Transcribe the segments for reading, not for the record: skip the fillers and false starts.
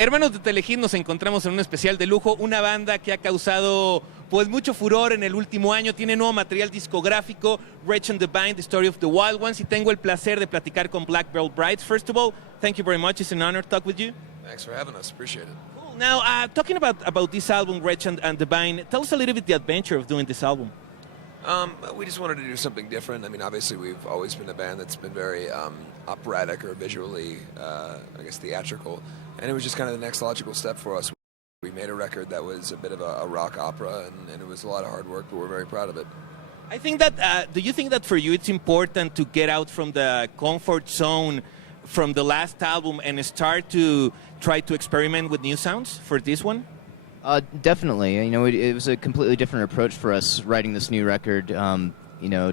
Hermanos de Telehit, nos encontramos en un especial de lujo, una banda que ha causado pues mucho furor en el último año, tiene nuevo material discográfico, Rich and the Vine, The Story of the Wild Ones, y tengo el placer de platicar con Black Veil Brides. First of all, thank you very much, it's an honor to talk with you. Thanks for having us, appreciate it. Cool. Now, talking about this album, Rich and the Vine, tell us a little bit the adventure of doing this album. We just wanted to do something different. I mean, obviously we've always been a band that's been very operatic or visually, I guess, theatrical. And it was just kind of the next logical step for us. We made a record that was a bit of a rock opera, and it was a lot of hard work, but we're very proud of it. I think that, do you think that for you it's important to get out from the comfort zone from the last album and start to try to experiment with new sounds for this one? Definitely. You know, it was a completely different approach for us writing this new record. You know,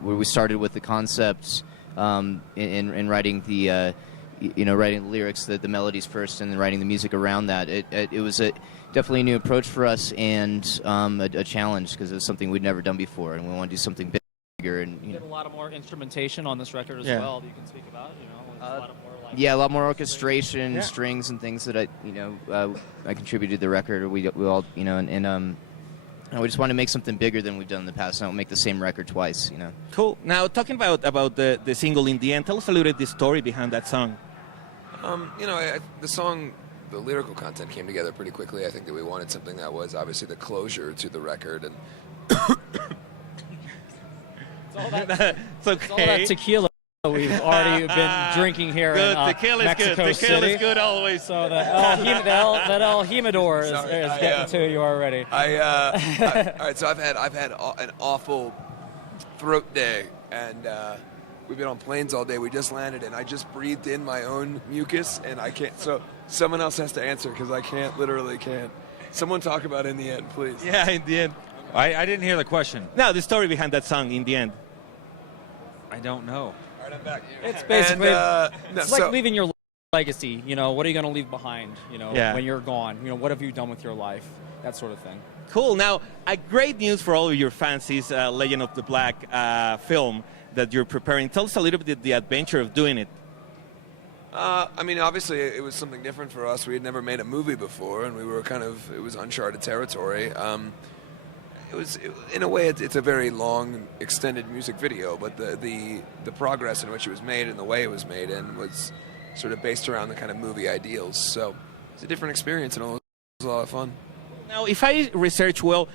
we started with the concepts in writing the, writing the lyrics, the melodies first, and then writing the music around that. It was definitely a new approach for us and a challenge because it was something we'd never done before, and we want to do something bigger. And you did a lot of more instrumentation on this record as well that you can speak about. You know, a lot of more. Yeah, a lot more orchestration, strings, and things that I contributed to the record. We all, and we just want to make something bigger than we've done in the past. Don't make the same record twice, you know. Cool. Now, talking about the single In the End, tell us a little bit the story behind that song. The song, the lyrical content came together pretty quickly. I think that we wanted something that was obviously the closure to the record, and it's all that tequila we've already been drinking here in Mexico City. Tequila is good always. So that El Jimador is getting to you already. all right, so I've had an awful throat day, and we've been on planes all day. We just landed, and I just breathed in my own mucus, and I can't. So someone else has to answer because I literally can't. Someone talk about In the End, please. Yeah, In the End. I didn't hear the question. No, the story behind that song, In the End. I don't know. All right, I'm back. It's basically it's like leaving your legacy. You know, what are you going to leave behind? You know, when you're gone. You know, what have you done with your life? That sort of thing. Cool. Now, great news for all of your fans is Legend of the Black film that you're preparing. Tell us a little bit the adventure of doing it. I mean, obviously, it was something different for us. We had never made a movie before, and we were it was uncharted territory. In a way, it's a very long, extended music video, but the progress in which it was made and the way it was made in was sort of based around the kind of movie ideals. So it's a different experience, and it was a lot of fun. Now, if I research well,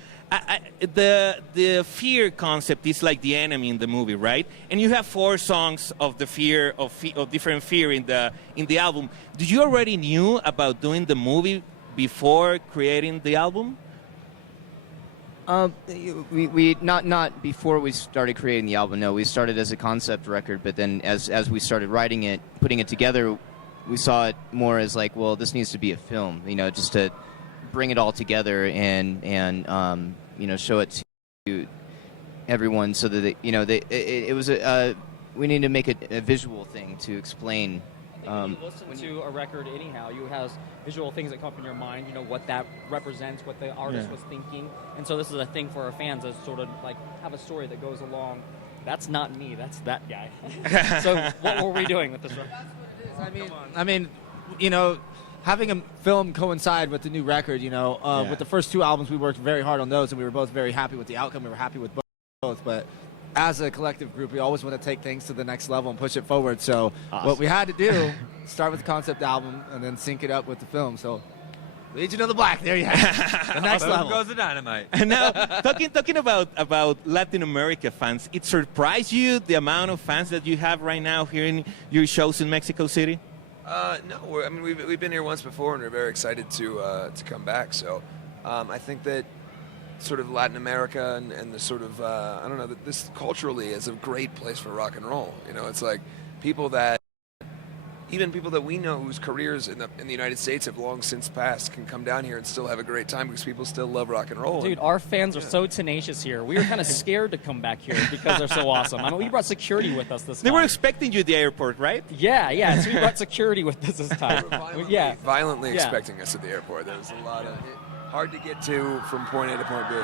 the fear concept is like the enemy in the movie, right? And you have 4 songs of the fear of different fear in the album. Did you already knew about doing the movie before creating the album? We not before we started creating the album. No, we started as a concept record, but then as we started writing it, putting it together, we saw it more as like, well, this needs to be a film. You know, just to bring it all together and show it to everyone so that it was we need to make a visual thing to explain. When you listen to a record anyhow, you have visual things that come up in your mind, you know, what that represents, what the artist was thinking. And so this is a thing for our fans to sort of like have a story that goes along. That's not me, that's that guy. So what were we doing with this record? That's what it is. I mean, you know, having a film coincide with the new record, you know, with the first 2 albums, we worked very hard on those, and we were both very happy with the outcome. We were happy with both, but as a collective group, we always want to take things to the next level and push it forward. So what we had to do, start with the concept album and then sync it up with the film. So Legion of the Black, there you have it. The next level. Goes the dynamite. And now, talking about Latin America fans, it surprised you the amount of fans that you have right now here in your shows in Mexico City? No, I mean we've been here once before, and we're very excited to come back. So I think that sort of Latin America and the sort of I don't know, that this culturally is a great place for rock and roll. You know, it's like even people that we know whose careers in the United States have long since passed can come down here and still have a great time because people still love rock and roll. Dude, our fans are so tenacious here. We were kind of scared to come back here because they're so awesome. I mean, we brought security with us this time. They were expecting you at the airport, right? Yeah. So we brought security with us this time. Violently expecting us at the airport. There was a lot of hard to get to from point A to point B.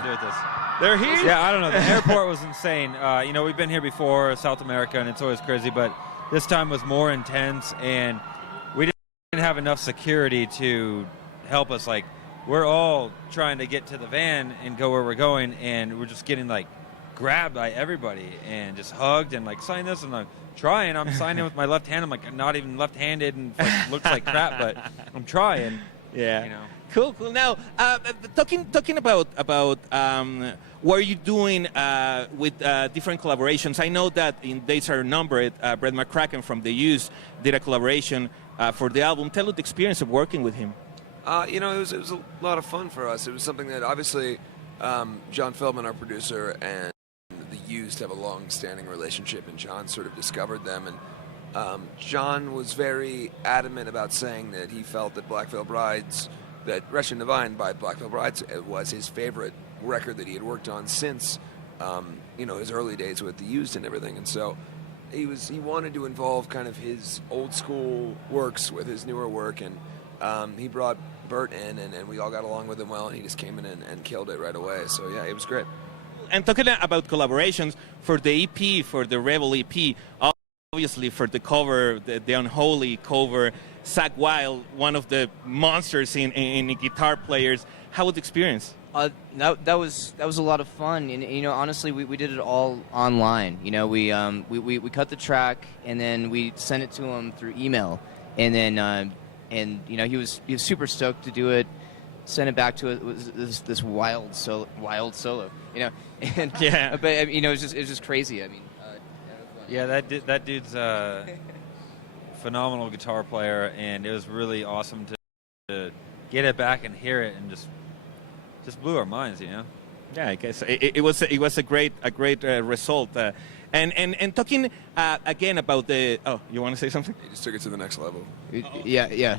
They're here? Yeah, I don't know. The airport was insane. We've been here before, South America, and it's always crazy, but this time was more intense, and didn't have enough security to help us. Like, we're all trying to get to the van and go where we're going, and we're just getting like grabbed by everybody and just hugged and like sign this, and I'm signing with my left hand. I'm like, I'm not even left-handed and like, looks like crap, but I'm trying. Yeah. You know. Cool. Now, talking about what are you doing with different collaborations? I know that in Days Are Numbered, Brett McCracken from The Used did a collaboration for the album. Tell us the experience of working with him. It was a lot of fun for us. It was something that obviously John Feldman, our producer, and The Used have a long-standing relationship, and John sort of discovered them. And John was very adamant about saying that he felt that Black Veil Brides, that Russian Divine by Black Veil Brides was his favorite record that he had worked on since his early days with The Used and everything. And so he wanted to involve kind of his old school works with his newer work, and he brought Bert in, and we all got along with him well, and he just came in and killed it right away. So yeah, it was great. And talking about collaborations, for the EP, for the Rebel EP, obviously for the cover, the Unholy cover, Zach Wilde, one of the monsters in guitar players. How was the experience? That was a lot of fun, and honestly, we did it all online. We cut the track, and then we sent it to him through email, and then he was super stoked to do it. Sent it back to it. It was this wild solo, and yeah. But it was just crazy. I mean, Yeah, that dude's a phenomenal guitar player, and it was really awesome to get it back and hear it, and just blew our minds, Yeah, I guess it was a great result. And talking again about the you want to say something? He just took it to the next level. Yeah.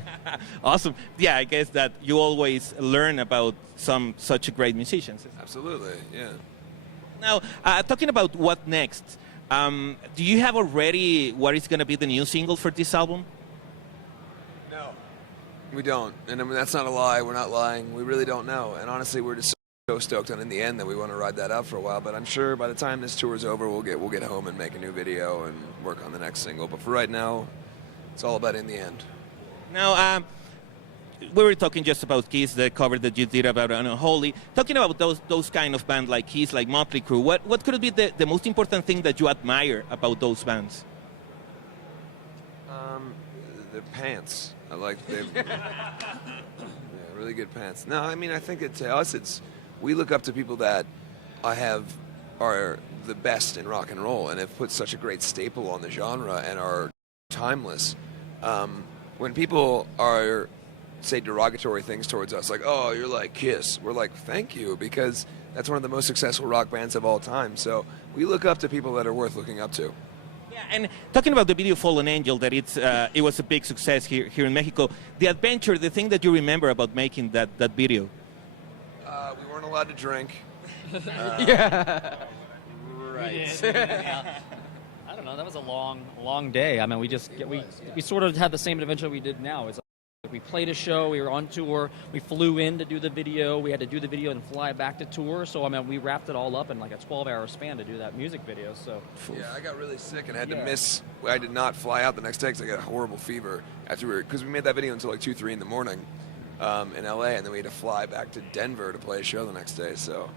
Awesome. Yeah, I guess that you always learn about such great musicians. Absolutely, yeah. Now, talking about what next, do you have already what is going to be the new single for this album? No. We don't. And I mean, that's not a lie. We're not lying. We really don't know. And honestly, we're just so stoked on in the end that we want to ride that out for a while. But I'm sure by the time this tour is over, we'll get home and make a new video and work on the next single. But for right now, it's all about in the end. Now, we were talking just about Kiss, the cover that you did about Unholy. Talking about those kind of bands like Kiss, like Motley Crue, what could be the most important thing that you admire about those bands? Their pants. I like they've really good pants. No, I mean I think to us we look up to people that are the best in rock and roll and have put such a great staple on the genre and are timeless. When people say derogatory things towards us, like, oh, you're like Kiss, we're like, thank you, because that's one of the most successful rock bands of all time. So we look up to people that are worth looking up to. Yeah, and talking about the video Fallen Angel, that it was a big success here in Mexico. The adventure, the thing that you remember about making that video? We weren't allowed to drink. Yeah. Right. Yeah. I don't know. That was a long day. I mean, we sort of had the same adventure we did now. It's like we played a show. We were on tour. We flew in to do the video. We had to do the video and fly back to tour. So I mean, we wrapped it all up in like a 12-hour span to do that music video. So yeah, I got really sick and had to miss. I did not fly out the next day because I got a horrible fever because we made that video until like 2-3 in the morning in LA, and then we had to fly back to Denver to play a show the next day. So,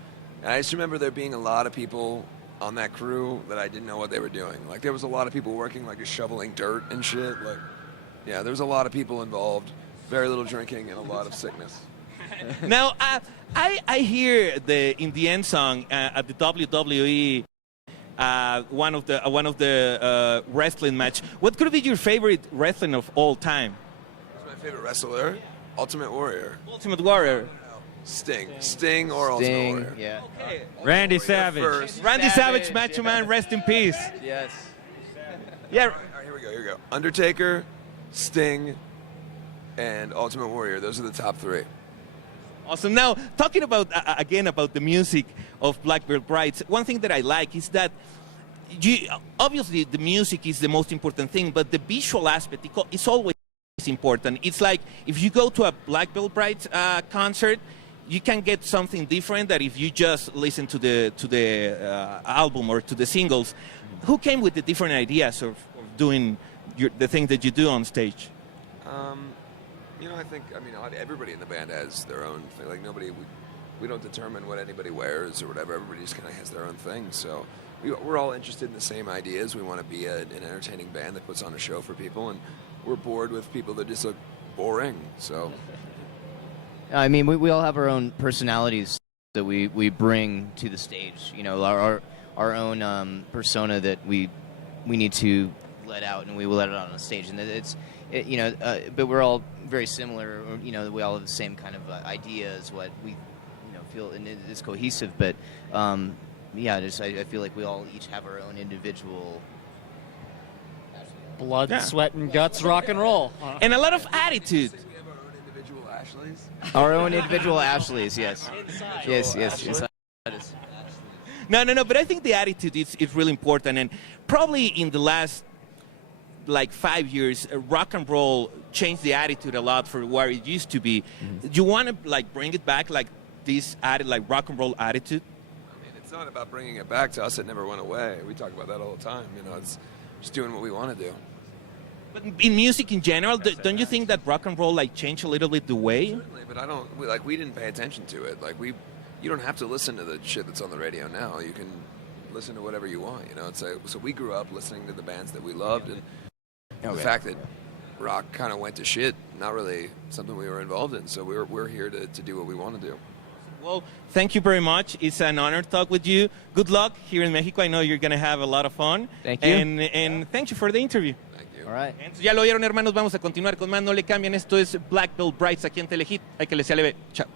and I just remember there being a lot of people on that crew that I didn't know what they were doing. Like there was a lot of people working, like shoveling dirt and shit. Like, yeah, there was a lot of people involved. Very little drinking and a lot of sickness. Now, I hear in the end song at the WWE one of the wrestling match. What could be your favorite wrestling of all time? Who's my favorite wrestler? Ultimate Warrior. Ultimate Warrior. Sting or Ultimate Warrior. Yeah. Okay. Randy Savage. Randy Savage, Macho Man, rest in peace. Yes. Yeah. All right, here we go. Undertaker, Sting, and Ultimate Warrior. Those are the top 3. Awesome. Now, talking about again about the music of Black Veil Brides, one thing that I like is that obviously the music is the most important thing, but the visual aspect is always important. It's like if you go to a Black Veil Brides concert, you can get something different that if you just listen to the album or to the singles. Who came with the different ideas of doing the things that you do on stage? You know, I mean, everybody in the band has their own thing. Like, we don't determine what anybody wears or whatever. Everybody just kind of has their own thing. So we're all interested in the same ideas. We want to be an entertaining band that puts on a show for people, and we're bored with people that just look boring. So, I mean, we all have our own personalities that we bring to the stage. You know, our own persona that we need to let out, and we will let it out on the stage. And you know, but we're all very similar. Or, you know, we all have the same kind of ideas. What we feel, and it's cohesive. But yeah, I feel like we all each have our own individual blood, sweat, and guts, rock and roll, and a lot of attitude. We have our own individual Ashleys. Our own individual Ashleys, yes. Yes. No, but I think the attitude is really important, and probably in the last 5 years, rock and roll changed the attitude a lot for where it used to be. Do you want to bring it back, this rock and roll attitude? I mean, it's not about bringing it back. To us, it never went away. We talk about that all the time. You know, it's just doing what we want to do. But in music in general, don't you think that rock and roll changed a little bit the way? Certainly, but we didn't pay attention to it. You don't have to listen to the shit that's on the radio now. You can listen to whatever you want. You know, so we grew up listening to the bands that we loved, and the fact that rock kind of went to shit, not really something we were involved in. So we're here to do what we want to do. Well, thank you very much. It's an honor to talk with you. Good luck here in Mexico. I know you're going to have a lot of fun. Thank you. And thank you for the interview. Thank you. All right. Entonces, ya lo oyeron, hermanos. Vamos a continuar con más. No le cambien. Esto es Black Belt Brides aquí en Telehit. Hay que les sea leve. Chao.